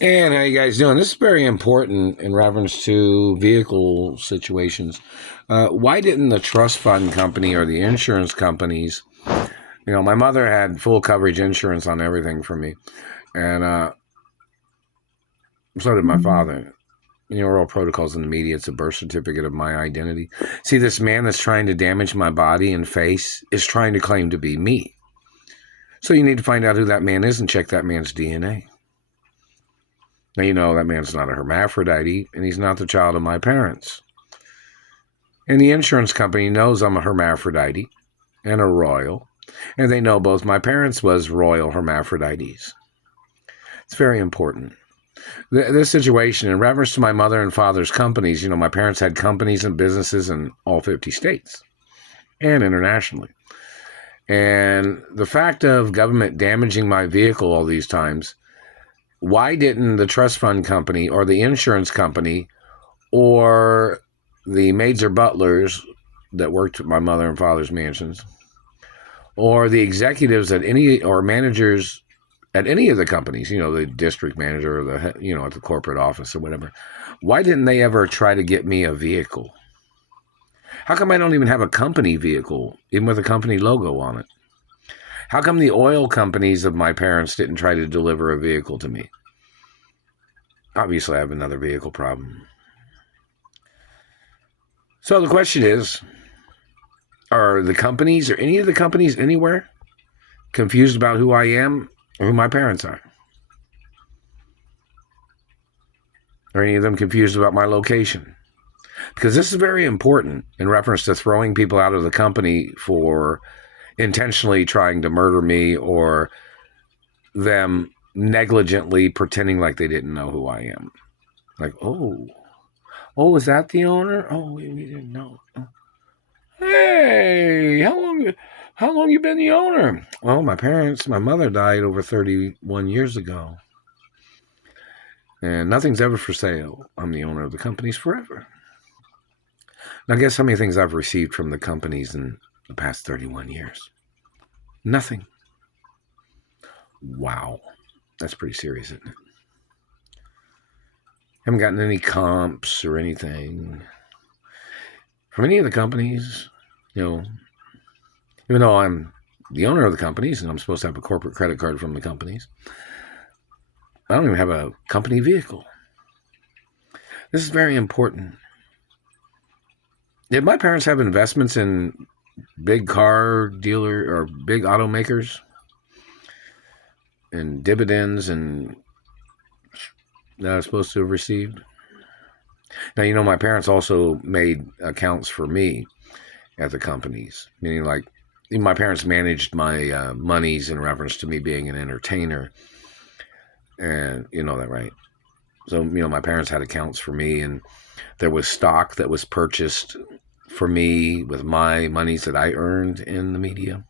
And how you guys doing? This is very important in reference to vehicle situations. Why didn't the trust fund company or the insurance companies? My mother had full coverage insurance on everything for me, and so did my father. Oral protocols in the media. It's a birth certificate of my identity. See, this man that's trying to damage my body and face is trying to claim to be me. So you need to find out who that man is and check that man's DNA. Now, that man's not a hermaphrodite, and he's not the child of my parents. And the insurance company knows I'm a hermaphrodite and a royal, and they know both my parents was royal hermaphrodites. It's very important. This situation, in reference to my mother and father's companies, my parents had companies and businesses in all 50 states and internationally. And the fact of government damaging my vehicle all these times, why didn't the trust fund company or the insurance company or the maids or butlers that worked at my mother and father's mansions or the executives at any or managers at any of the companies, the district manager or the, at the corporate office or whatever, why didn't they ever try to get me a vehicle? How come I don't even have a company vehicle, even with a company logo on it? How come the oil companies of my parents didn't try to deliver a vehicle to me? Obviously, I have another vehicle problem. So the question is, are the companies or any of the companies anywhere confused about who I am or who my parents are? Are any of them confused about my location? Because this is very important in reference to throwing people out of the company for intentionally trying to murder me or them negligently pretending like they didn't know who I am. Like, oh, is that the owner? Oh, we didn't know. Hey, how long you been the owner? Well, my mother died over 31 years ago. And nothing's ever for sale. I'm the owner of the companies forever. Now, guess how many things I've received from the companies in the past 31 years? Nothing. Wow. That's pretty serious, isn't it? Haven't gotten any comps or anything from any of the companies. Even though I'm the owner of the companies and I'm supposed to have a corporate credit card from the companies, I don't even have a company vehicle. This is very important. Did my parents have investments in big car dealer or big automakers and dividends and that I was supposed to have received? Now, my parents also made accounts for me at the companies, meaning like my parents managed my monies in reference to me being an entertainer. And you know that, right? So, my parents had accounts for me, and there was stock that was purchased for me with my monies that I earned in the media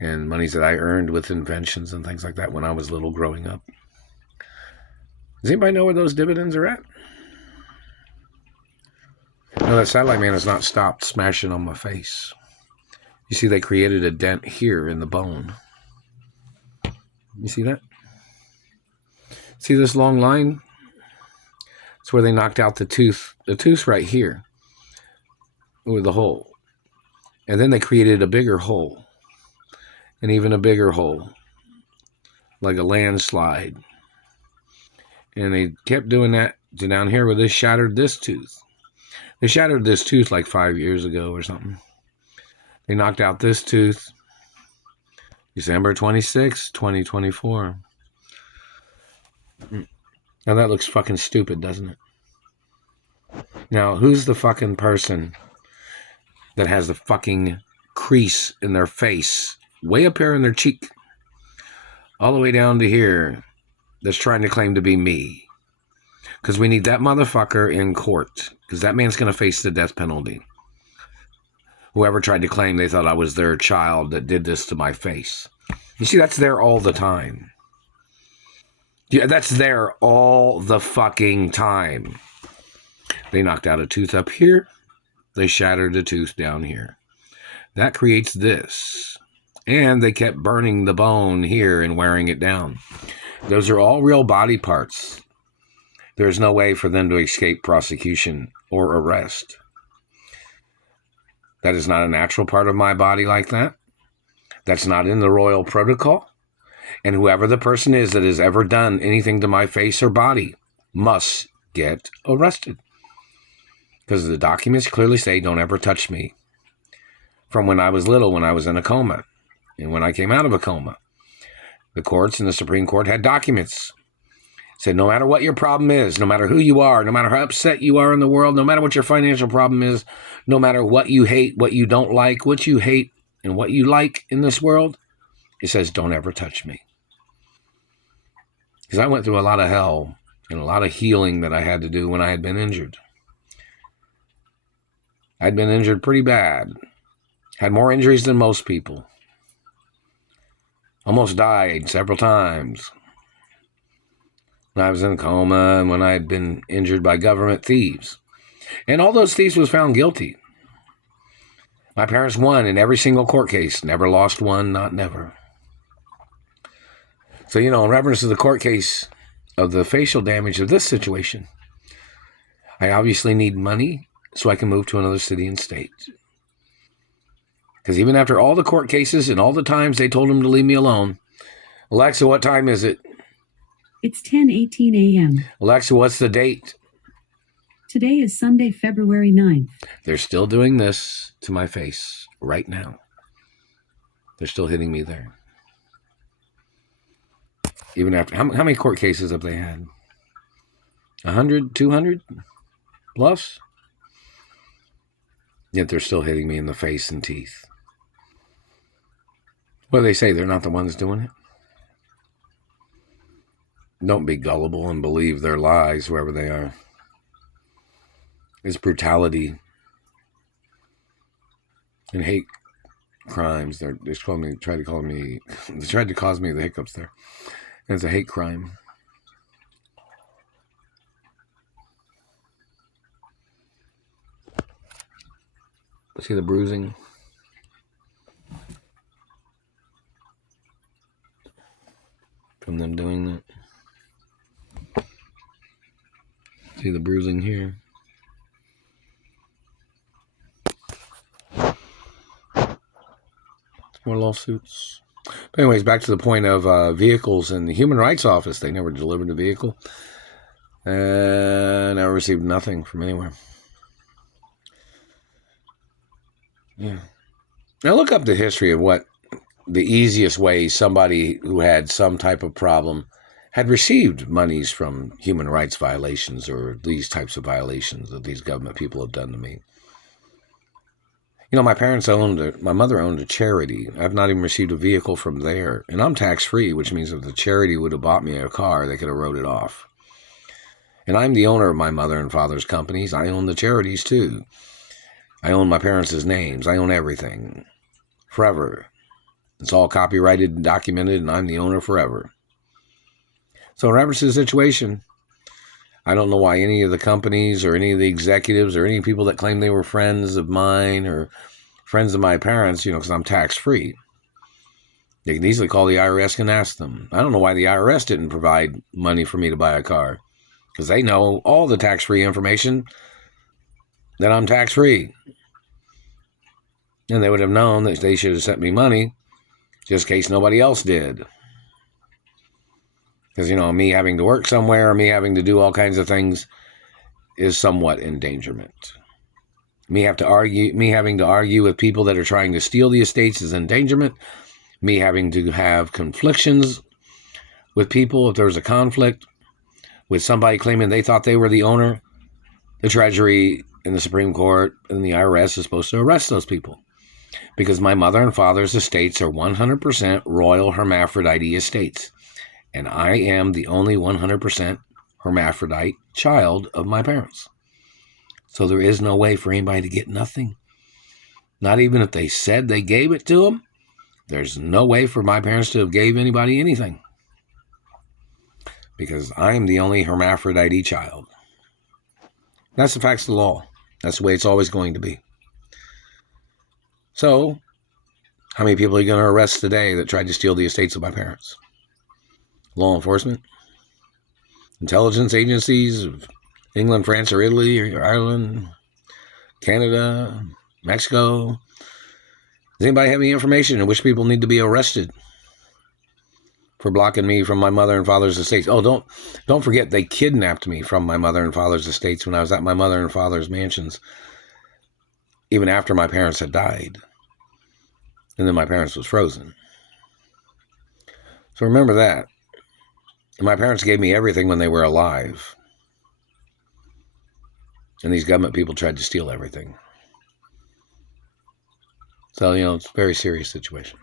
and monies that I earned with inventions and things like that when I was little growing up. Does anybody know where those dividends are at? No, that satellite man has not stopped smashing on my face. You see, they created a dent here in the bone. You see that? See this long line? It's where they knocked out the tooth. The tooth's right here with the hole. And then they created a bigger hole. And even a bigger hole. Like a landslide. And they kept doing that to down here where they shattered this tooth. They shattered this tooth like 5 years ago or something. They knocked out this tooth December 26, 2024. Now that looks fucking stupid, doesn't it? Now, who's the fucking person that has the fucking crease in their face, way up here in their cheek, all the way down to here, that's trying to claim to be me? Because we need that motherfucker in court, because that man's going to face the death penalty. Whoever tried to claim they thought I was their child that did this to my face. You see, that's there all the time. Yeah, that's there all the fucking time. They knocked out a tooth up here. They shattered a tooth down here. That creates this. And they kept burning the bone here and wearing it down. Those are all real body parts. There's no way for them to escape prosecution or arrest. That is not a natural part of my body like that. That's not in the royal protocol. And whoever the person is that has ever done anything to my face or body must get arrested. Because the documents clearly say, don't ever touch me. From when I was little, when I was in a coma, and when I came out of a coma. The courts and the Supreme Court had documents. Said no matter what your problem is, no matter who you are, no matter how upset you are in the world, no matter what your financial problem is, no matter what you hate, what you don't like, what you hate, and what you like in this world, it says don't ever touch me. Because I went through a lot of hell and a lot of healing that I had to do when I had been injured. I'd been injured pretty bad. Had more injuries than most people. Almost died several times. When I was in a coma and when I had been injured by government thieves. And all those thieves was found guilty. My parents won in every single court case. Never lost one, not never. So, in reference to the court case of the facial damage of this situation, I obviously need money so I can move to another city and state. Because even after all the court cases and all the times they told him to leave me alone, Alexa, what time is it? It's 10:18 a.m. Alexa, what's the date? Today is Sunday, February 9th. They're still doing this to my face right now. They're still hitting me there. Even after, how many court cases have they had? 100, 200 plus? Yet they're still hitting me in the face and teeth. What do they say? They're not the ones doing it? Don't be gullible and believe their lies, whoever they are. It's brutality and hate crimes. They tried to cause me the hiccups there. And it's a hate crime. See the bruising? From them doing that. See the bruising here? More lawsuits. But anyways, back to the point of vehicles in the Human Rights Office. They never delivered a vehicle. And I received nothing from anywhere. Yeah. Now look up the history of what the easiest way somebody who had some type of problem had received monies from human rights violations or these types of violations that these government people have done to me. My my mother owned a charity. I've not even received a vehicle from there. And I'm tax-free, which means if the charity would have bought me a car, they could have wrote it off. And I'm the owner of my mother and father's companies. I own the charities too. I own my parents' names. I own everything. Forever. It's all copyrighted and documented, and I'm the owner forever. So in reference to the situation, I don't know why any of the companies or any of the executives or any people that claim they were friends of mine or friends of my parents, because I'm tax-free. They can easily call the IRS and ask them. I don't know why the IRS didn't provide money for me to buy a car, because they know all the tax-free information that I'm tax-free. And they would have known that they should have sent me money just in case nobody else did. Because, me having to work somewhere, me having to do all kinds of things is somewhat endangerment. Me having to argue with people that are trying to steal the estates is endangerment. Me having to have conflictions with people if there's a conflict with somebody claiming they thought they were the owner, the Treasury and the Supreme Court and the IRS is supposed to arrest those people. Because my mother and father's estates are 100% royal hermaphrodite estates. And I am the only 100% hermaphrodite child of my parents. So there is no way for anybody to get nothing. Not even if they said they gave it to them. There's no way for my parents to have gave anybody anything. Because I'm the only hermaphrodite child. That's the facts of the law. That's the way it's always going to be. So, how many people are you going to arrest today that tried to steal the estates of my parents? law enforcement, intelligence agencies of England, France, or Italy, or Ireland, Canada, Mexico. Does anybody have any information on which people need to be arrested for blocking me from my mother and father's estates? Oh, don't forget, they kidnapped me from my mother and father's estates when I was at my mother and father's mansions, even after my parents had died. And then my parents was frozen. So remember that. And my parents gave me everything when they were alive. And these government people tried to steal everything. So, it's a very serious situation.